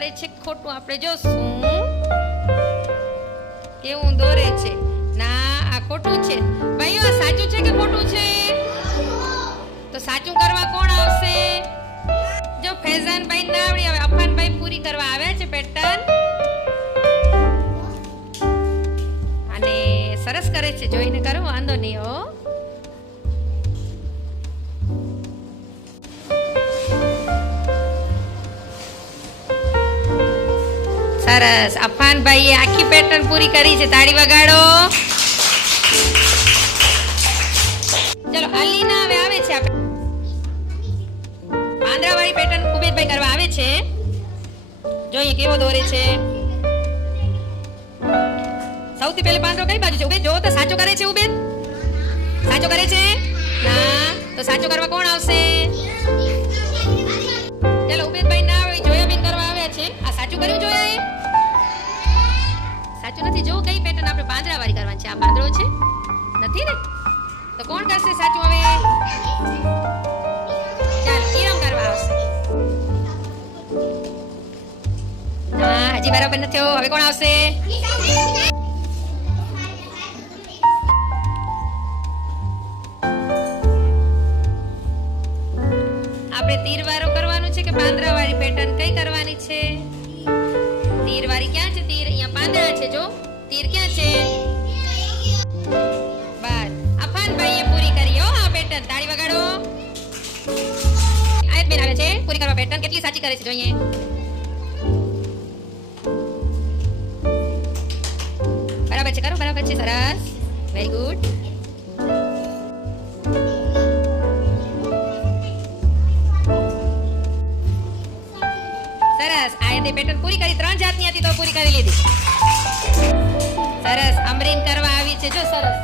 કરે છે ખોટું આપણે જોશું. કેવું દોરે છે? ના, આ ખોટું છે. ભાઈઓ આ સાચું છે કે ખોટું છે? તો સાચું કરવા કોણ આવશે? જો ફૈઝાનભાઈ ના આવડી, હવે અફાનભાઈ પૂરી કરવા આવ્યા છે પેટર્ન. અને સરસ કરે છે, જોઈને કરો, વાંધો નહીં હો. સરસ, અફાનભાઈએ આખી પેટર્ન પૂરી કરી છે, તાળી વગાડો. ચલો અલીના હવે આવે છે આપણે પાંદરાવાળી પેટર્ન ઉબેદભાઈ કરવા આવે છે. જોઈએ કેવો દોરે છે. સૌથી પહેલા પાંદરો કઈ બાજુ છે? ઉબેદ જો તો સાચો કરે છે. ઉબેદ સાચો કરે છે? ના, તો સાચો કરવા કોણ આવશે? ચલો ઉબેદભાઈ ના આવે, જોયાબેન કરવા આવ્યા છે. આ સાચું કર્યું જોયા? સાચું નથી. જો કઈ પેટર્ન આપણે પાંદરાવાળી કરવાની છે. આ પાંદરો છે નથી ને, તો કોણ કરશે સાચું? હવે ચાલ ઈરમ કરવા આવશે. હા, હજી બરાબર નથી થયો. હવે કોણ આવશે? આપણે તીરવાળો કરવાનું છે કે પાંદરાવાળી પેટર્ન કઈ કરવાની છે? તીરવાળી ક્યાં છે? તીર અહીંયા પાંદડા છે. જો તીર ક્યાં છે? બસ, અફાનભાઈએ પૂરી કરી હો આ પેટર્ન. તાળી વગાડો. આયતબેન આવે છે પૂરી કરવા પેટર્ન. કેટલી સાચી કરે છે જોઈએ. બરાબર છે, કરો બરાબર છે. સરસ, વેરી ગુડ. સરસ, આયતે પેટર્ન પૂરી કરી. 3 જાતની હતી તો પૂરી કરી લીધી. સરસ, અમરીન કરવા આવી છે. જો સરસ.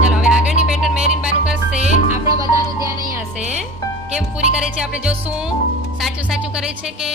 ચલો હવે આગળની પેટર્ન મેરીન બાનું કરશે. આપણો બધાનું ધ્યાન અહીં હશે. કેમ પૂરી કરે છે આપણે જોશું. સાચું સાચું કરે છે કે